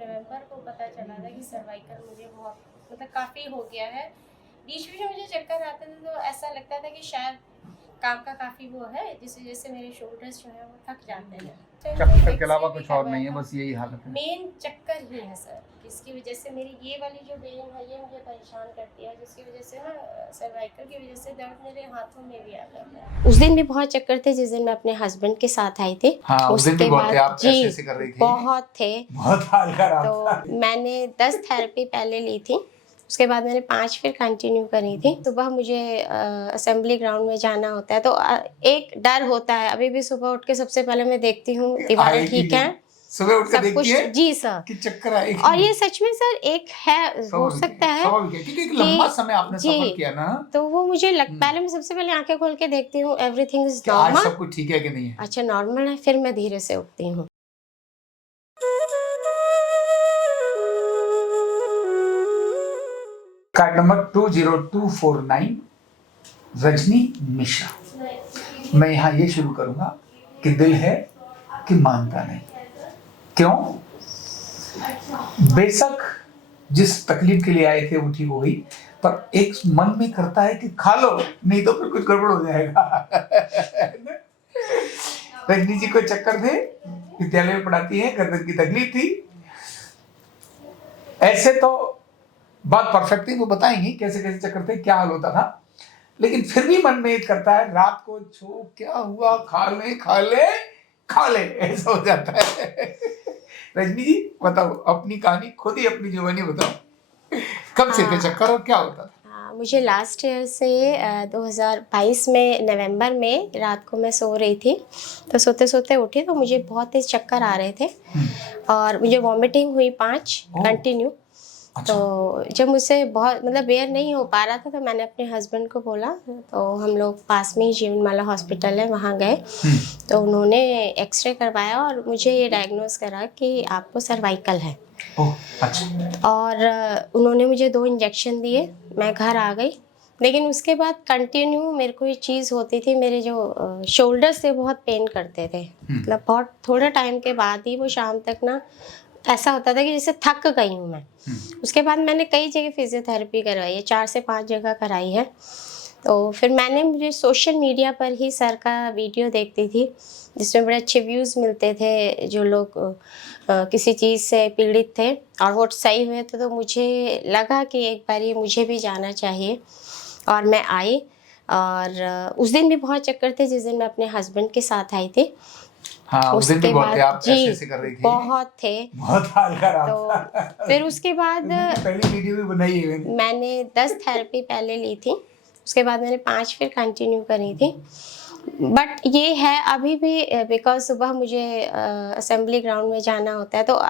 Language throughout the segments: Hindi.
नवंबर को पता चला था कि सर्वाइकल मुझे बहुत मतलब काफ़ी हो गया है। बीच बीच में मुझे चक्कर आते थे तो ऐसा लगता था कि शायद काम का काफ़ी वो है, जिस वजह से मेरे शोल्डर्स जो है वो थक जाते हैं। चक्कर के अलावा कुछ और नहीं है, बस यही हालत है। मेन चक्कर ही है सर, जिसकी वजह से मेरी ये वाली जो वेन है ये मुझे परेशान करती है, जिसकी वजह से ना सर्वाइकल की वजह से दर्द मेरे हाथों में भी आ जाता है। उस दिन भी बहुत चक्कर थे जिस दिन मैं अपने हस्बैंड के साथ आई थी। हाँ, उस दिन भी बहुत थे, आप जी ऐसे कर रही थी। बहुत थे, बहुत हाल खराब था। तो मैंने 10 थेरेपी पहले ली थी, उसके बाद मैंने 5 फिर कंटिन्यू करी थी। सुबह मुझे असेंबली ग्राउंड में जाना होता है तो एक डर होता है। अभी भी सुबह उठ के सबसे पहले मैं देखती हूँ दीवारें ठीक हैं, सुबह उठ के सब देखती कुछ है जी सर कि चक्कर आएगी। और ये सच में सर एक है, हो सकता है क्योंकि एक लंबा समय आपने सफर किया ना, तो वो मुझे पहले मैं सबसे पहले आंखें खोल के देखती हूँ एवरीथिंग इज कि आज नॉर्मल, सब कुछ ठीक है कि नहीं है। अच्छा नॉर्मल है, फिर मैं धीरे से उठती हूँ। Card number 20249 Rajni Mishra. मैं यहाँ ये शुरू करूंगा कि दिल है कि मानता नहीं। क्यों? बेशक जिस तकलीफ के लिए आए थे वो ठीक हो गई, पर एक मन में करता है कि खा लो, नहीं तो फिर कुछ गड़बड़ हो जाएगा। रजनी जी को चक्कर थे, विद्यालय में पढ़ाती है, गर्दन की तकलीफ थी। ऐसे तो बात परफेक्टली वो बताएंगी कैसे कैसे चक्कर थे, क्या हाल होता था, लेकिन फिर भी मन में करता है रात को छो क्या हुआ, खा ले खा ले खा ले, ऐसा हो जाता है। रजनी जी बताओ अपनी कहानी, खुद ही अपनी जुबानी बताओ, कब से थे चक्कर और क्या होता था? मुझे लास्ट ईयर से 2022 में नवंबर में रात को मैं सो रही थी, तो सोते सोते उठी तो मुझे बहुत तेज चक्कर आ रहे थे और मुझे वॉमिटिंग हुई 5 कंटिन्यू। अच्छा। तो जब मुझसे बहुत मतलब बेयर नहीं हो पा रहा था तो मैंने अपने हस्बैंड को बोला, तो हम लोग पास में ही जीवनमाला हॉस्पिटल है वहाँ गए, तो उन्होंने एक्सरे करवाया और मुझे ये डायग्नोज करा कि आपको सर्वाइकल है। अच्छा। और उन्होंने मुझे 2 इंजेक्शन दिए, मैं घर आ गई, लेकिन उसके बाद कंटिन्यू मेरे को ये चीज़ होती थी, मेरे जो शोल्डर से बहुत पेन करते थे, मतलब बहुत थोड़े टाइम के बाद ही वो शाम तक ना ऐसा होता था कि जैसे थक गई हूँ मैं। उसके बाद मैंने कई जगह फिजियोथेरेपी करवाई है, 4 से 5 जगह कराई है। तो फिर मुझे सोशल मीडिया पर ही सर का वीडियो देखती थी जिसमें बड़े अच्छे व्यूज़ मिलते थे, जो लोग किसी चीज़ से पीड़ित थे और वो सही हुए थे, तो मुझे लगा कि एक बार ये मुझे भी जाना चाहिए और मैं आई। और उस दिन भी बहुत चक्कर थे जिस दिन मैं अपने हस्बैंड के साथ आई थी। हाँ, उस दिन भी बहुत थे, आप ऐसे कर रही थी। बहुत थे, बहुत हाल खराब था। तो फिर उसके बाद पहली वीडियो भी बनाई है मैंने 10 थेरेपी पहले ली थी, उसके बाद मैंने 5 फिर कंटिन्यू करी थी। बट ये है अभी भी, बिकॉज सुबह मुझे असेंबली ग्राउंड में जाना होता है तो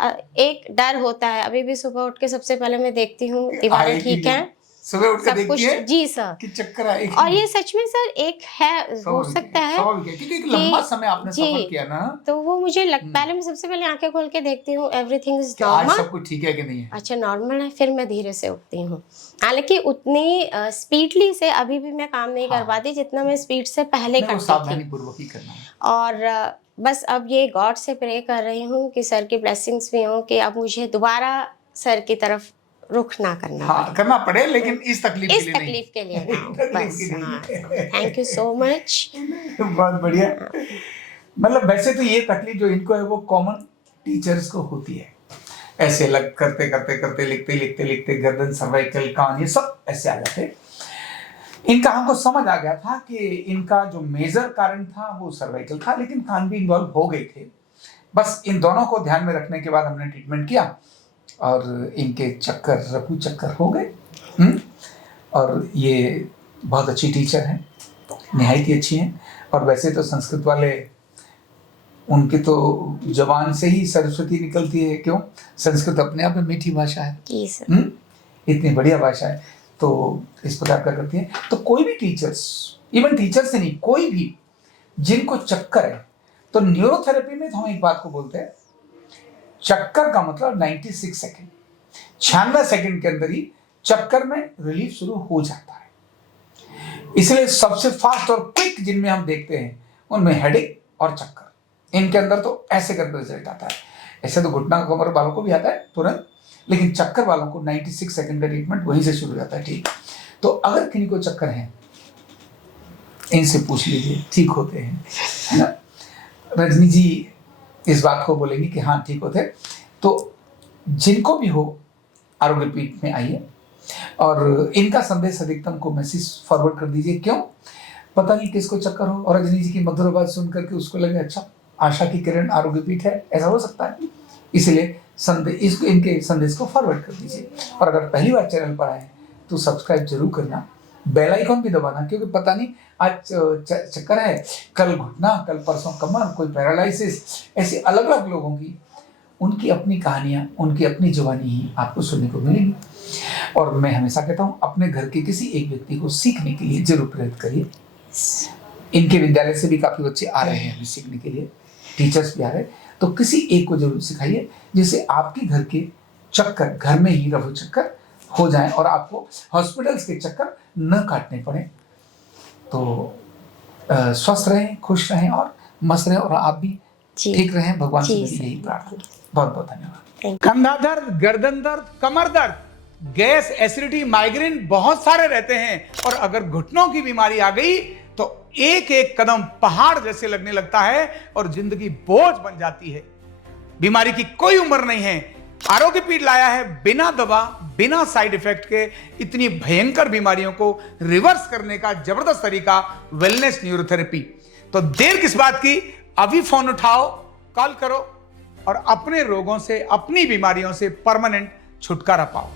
एक डर होता है। अभी भी सुबह उठ के सबसे पहले मैं देखती हूँ दीवारें ठीक हैं, सुबह उठ के देखती है जी सर, कि चक्कर आएगी। और ये सच में सर एक है, हो सकता है क्योंकि एक लंबा समय आपने सफर किया ना, तो वो मुझे पहले मैं सबसे पहले आंखें खोल के देखती हूँ एवरीथिंग इज आज नॉर्मल, सब कुछ ठीक है कि नहीं है, अच्छा नॉर्मल है, फिर मैं धीरे से उठती हूँ। हालांकि उतनी स्पीडली से अभी भी मैं काम नहीं कर पाती जितना मैं स्पीड से पहले करती थी, सावधानी पूर्वक ही करना है। और बस अब ये गॉड से प्रे कर रही हूँ कि सर की ब्लेसिंग्स भी हों कि अब मुझे दोबारा सर की तरफ रुख ना करना पड़े। करना पड़े, लेकिन इस तकलीफ के लिए ना बस। Thank you so much. बहुत बढ़िया। मतलब वैसे तो ये तकलीफ जो इनको है वो कॉमन टीचर्स को होती है, ऐसे लग करते करते करते लिखते लिखते लिखते गर्दन, सर्वाइकल, कान, ये सब ऐसे आ जाते। इनका हमको समझ आ गया था कि इनका जो मेजर कारण था वो सर्वाइकल था, लेकिन कान भी इन्वॉल्व हो गए थे। बस इन दोनों को ध्यान में रखने के बाद हमने ट्रीटमेंट किया और इनके चक्कर रफू चक्कर हो गए। और ये बहुत अच्छी टीचर हैं, निहायत ही अच्छी हैं। और वैसे तो संस्कृत वाले, उनकी तो जबान से ही सरस्वती निकलती है। क्यों? संस्कृत अपने आप में मीठी भाषा है, इतनी बढ़िया भाषा है, तो इस प्रकार का करती है। तो कोई भी टीचर्स, इवन टीचर से नहीं, कोई भी जिनको चक्कर है, तो न्यूरोथेरेपी में तो हम एक बात को बोलते हैं, चक्कर का मतलब 96 सेकेंड, 96 सेकेंड के अंदर ही चक्कर में रिलीफ शुरू हो जाता है। इसलिए सबसे फास्ट और क्विक जिनमें हम देखते हैं उनमें हेडेक और चक्कर, इनके अंदर तो ऐसे करके रिजल्ट आता है। ऐसे तो घुटना कमर वालों को भी आता है तुरंत, लेकिन चक्कर वालों को 96 सेकंड का ट्रीटमेंट वहीं से शुरू हो जाता है। ठीक, तो अगर किन्हीं को चक्कर है इनसे पूछ लीजिए, ठीक होते हैं, है ना। रजनी जी इस बात को बोलेंगी कि हाँ ठीक होते। तो जिनको भी हो आरोग्य पीठ में आइए और इनका संदेश अधिकतम को मैसेज फॉरवर्ड कर दीजिए। क्यों, पता नहीं किसको चक्कर हो और रजनी जी की मधुर आवाज सुन करके उसको लगे अच्छा आशा की किरण आरोग्य पीठ है, ऐसा हो सकता है। इसलिए इनके संदेश को फॉरवर्ड कर दीजिए। और अगर पहली बार चैनल पर आए तो सब्सक्राइब जरूर करना, बेल आइकॉन भी दबाना, क्योंकि पता नहीं आज चक्कर है, कल घुटना, कल परसों कमर, कोई पैरालिसिस, ऐसे अलग अलग लोगों की उनकी अपनी कहानियां, उनकी अपनी जुबानी ही आपको सुनने को मिलेगी। और मैं हमेशा कहता हूँ अपने घर के किसी एक व्यक्ति को सीखने के लिए जरूर प्रेरित करिए। इनके विद्यालय से भी काफी बच्चे आ रहे हैं अभी सीखने के लिए, टीचर्स भी आ रहे हैं, तो किसी एक को जरूर सिखाइए जिससे आपके घर के चक्कर घर में ही रफू चक्कर हो जाए और आपको हॉस्पिटल्स के चक्कर न काटने पड़े। तो स्वस्थ रहें, खुश रहें और मस्त रहें, और आप भी ठीक रहें। भगवान से मेरी यही प्रार्थना। बहुत बहुत धन्यवाद। कंधा दर्द, गर्दन दर्द, कमर दर्द, गैस, एसिडिटी, माइग्रेन बहुत सारे रहते हैं, और अगर घुटनों की बीमारी आ गई तो एक एक कदम पहाड़ जैसे लगने लगता है और जिंदगी बोझ बन जाती है। बीमारी की कोई उम्र नहीं है। आरोग्य पीठ लाया है बिना दवा, बिना साइड इफेक्ट के इतनी भयंकर बीमारियों को रिवर्स करने का जबरदस्त तरीका, वेलनेस न्यूरोथेरेपी। तो देर किस बात की, अभी फोन उठाओ, कॉल करो और अपने रोगों से, अपनी बीमारियों से परमानेंट छुटकारा पाओ।